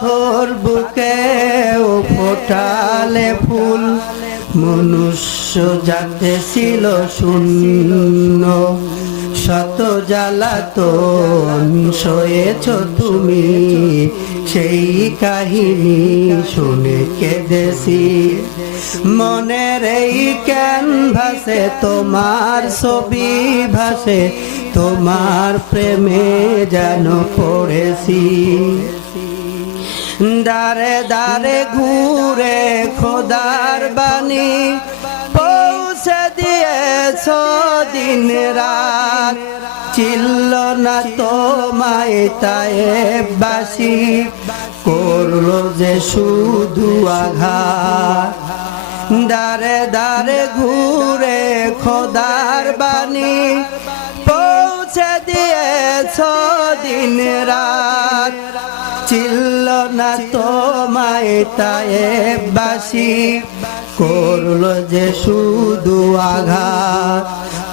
পাথর বুকে ও ফোটালে ফুল। মনুষ্য যাতে ছিল শূন্য। শত জ্বালাতন সয়েছ তুমি। সেই কাহিনী শুনে কেঁদেছি। মনের এই ক্যানভাসে তোমার ছবি ভাসে। তোমার প্রেমে যেন পড়েছি। দারে দারে ঘুরে খোদার বাণী পৌঁছে দিয়েছ দিন রাত। চিল্ল না তোমায় তাই বাসি, করল যে শুধু আঘাত। দারে দারে ঘুরে খোদার বাণী পৌঁছে দিয়েছ দিন রাত। চিল্ল না তোমায় তায়ে বাসি। করল যে শুধু আঘাত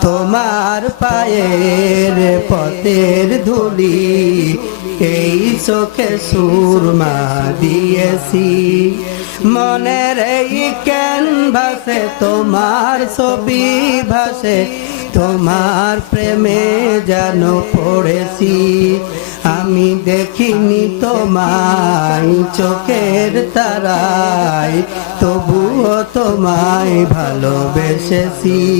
তোমার পায়ের পথের ধুলি। এই চোখে সুরমা দিয়েছি। মনের এই ক্যানভাসে তোমার ছবি ভাসে। তোমার প্রেমে যেন পড়েছি আমি দেখিনি তোমায় চোখের তারায় তবুও তোমায় ভালোবেসেছি।